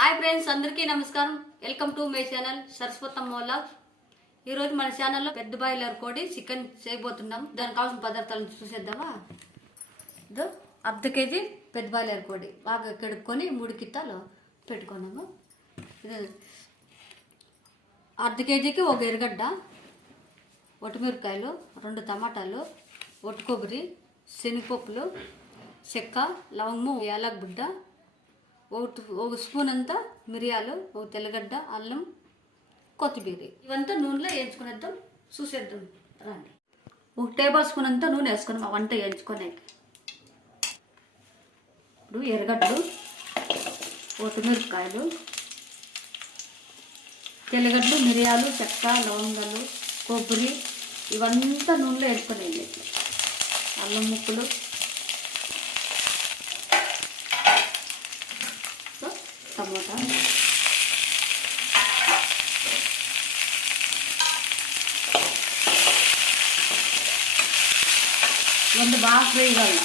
Hi friends, అందరికీ నమస్కారం. Welcome to my channel Saraswatamma vlogs. ఈరోజు మన ఛానల్లో పెద్ద బాయిలర్ కోడి చికెన్ చేయబోతున్నాం. దానికి కావాల్సిన పదార్థాలను చూసేద్దామా. అర్ధ కేజీ పెద్ద బాయిలర్ కోడి బాగా కడుక్కొని 3 కిత్తాలు పెట్టుకున్నాము. అర్ధ కేజీకి 1 ఎర్రగడ్డ, ఒట్టిమిరపకాయలు, 2 టమాటాలు, ఒట్టి కొబ్బరి, శనగపప్పులు, చెక్క, లవంగము, యాలక్ బుడ్డ, 1 స్పూన్ అంతా మిరియాలు, 1 తెల్లగడ్డ, అల్లం, కొత్తిమీర. ఇవంతా నూనెలో వేయించుకునేద్దాం. చూసేద్దాం రండి. 1 టేబుల్ స్పూన్ అంతా నూనె వేసుకున్నాం ఆ వంట వేయించుకోలేక. ఇప్పుడు ఎర్రగడ్డలు, ఒట్టిమిరపకాయలు, తెల్లగడ్డలు, మిరియాలు, చెక్క, లవంగాలు, కొబ్బరి ఇవంతా నూనెలో వేసుకునేది. అల్లం ముక్కలు, టమాటా, ఇవన్నీ బాగా ఫ్రై కావాలి.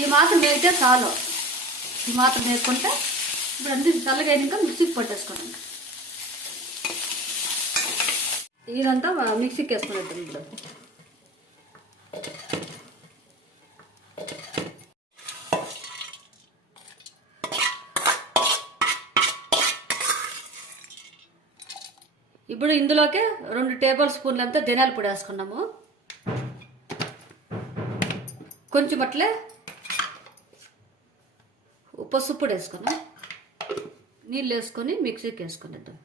ఈ మాత్రం వేస్తే చాలు. ఈ మాత్రం వేసుకుంటే ఇప్పుడు అన్ని చల్లగా అయినాక మిక్సీకి పట్టేసుకోండి. ఇదంతా మిక్సీకి వేసుకునేద్దాం. ఇప్పుడు ఇందులోకి 2 టేబుల్ స్పూన్లు అంతా ధనియాల పొడి వేసుకున్నాము. కొంచెం అట్లే పసుపు పొడి వేసుకున్నాం. నీళ్ళు వేసుకొని మిక్సీకి వేసుకునేద్దాం.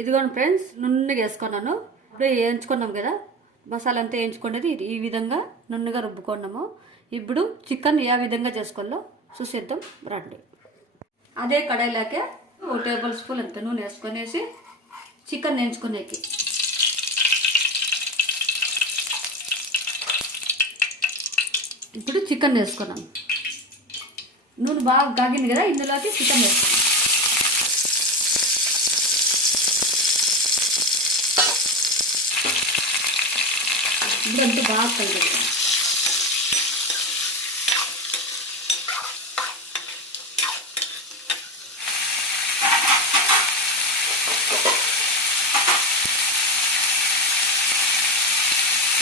ఇదిగోండి ఫ్రెండ్స్, నున్నగా వేసుకున్నాను. ఇప్పుడు వేయించుకున్నాం కదా, మసాలా అంతా వేయించుకునేది ఈ విధంగా నున్నగా రుబ్బుకున్నాము. ఇప్పుడు చికెన్ ఏ విధంగా చేసుకోవాలో చూసేద్దాం రండి. అదే కడాయిలోకే 1 టేబుల్ స్పూన్ అంత నూనె వేసుకొనేసి చికెన్ వేయించుకునేకి. ఇప్పుడు చికెన్ వేసుకున్నాం. నూనె బాగా కాగింది కదా, ఇందులోకి చికెన్ వేసుకున్నాం. ఇదంతా బాగా కలిపెడతాం.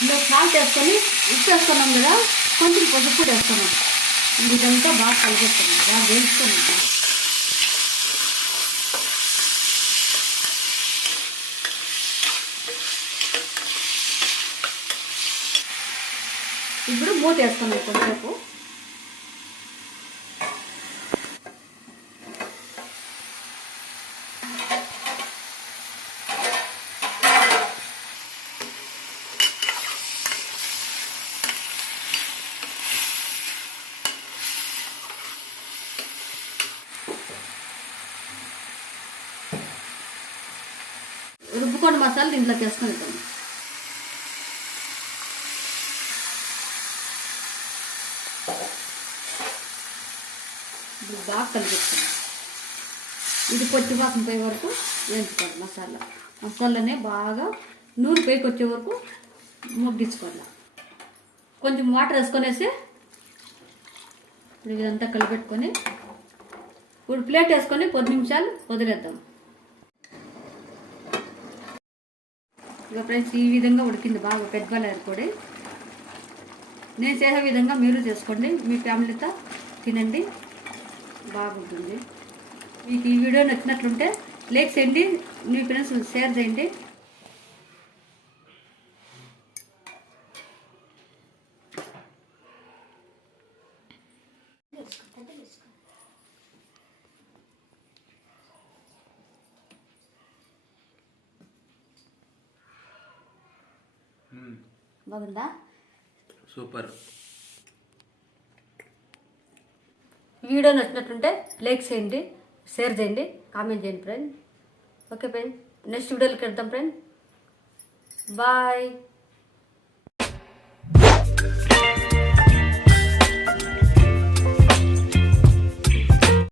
ఇందులో సాల్ట్ వేసుకొని ఉప్పు వేసుకున్నాం కదా, కొంచెం పసుపు కూడా వేసుకున్నాం. ఇదంతా బాగా కలిపెడుతున్నాం, బాగా వేసుకున్నాం. ఇప్పుడు మూత వేసుకున్నాం కొంచెంసేపు. రుబ్బుకోండి మసాలా దీంట్లోకి వేసుకుంటాం. బాగా కలిపిస్తాం. ఇది పొచ్చి వాసన పోయే వరకు వేయించుకోవాలి. మసాలానే బాగా నూనె పైకి వచ్చే వరకు ముగ్గించుకోవాలి. కొంచెం వాటర్ వేసుకొనేసి ఇదంతా కలిపెట్టుకొని ఇప్పుడు ప్లేట్ వేసుకొని 10 నిమిషాలు వదిలేద్దాం. ఇక ఫ్రెండ్స్, ఈ విధంగా ఉడికింది బాగా పెద్ద బాయిలర్ కోడి. నేను చేసే విధంగా మీరు చేసుకోండి, మీ ఫ్యామిలీతో తినండి, బాగుంటుంది. మీకు ఈ వీడియో నచ్చినట్లుంటే లైక్ చేయండి, మీ ఫ్రెండ్స్ షేర్ చేయండి. బాగుందా? సూపర్. వీడియో నచ్చినట్లుంటే లైక్ చేయండి, షేర్ చేయండి, కామెంట్ చేయండి ఫ్రెండ్. ఓకే ఫ్రెండ్, నెక్స్ట్ వీడియోలోకి వెళ్తాం ఫ్రెండ్. బాయ్.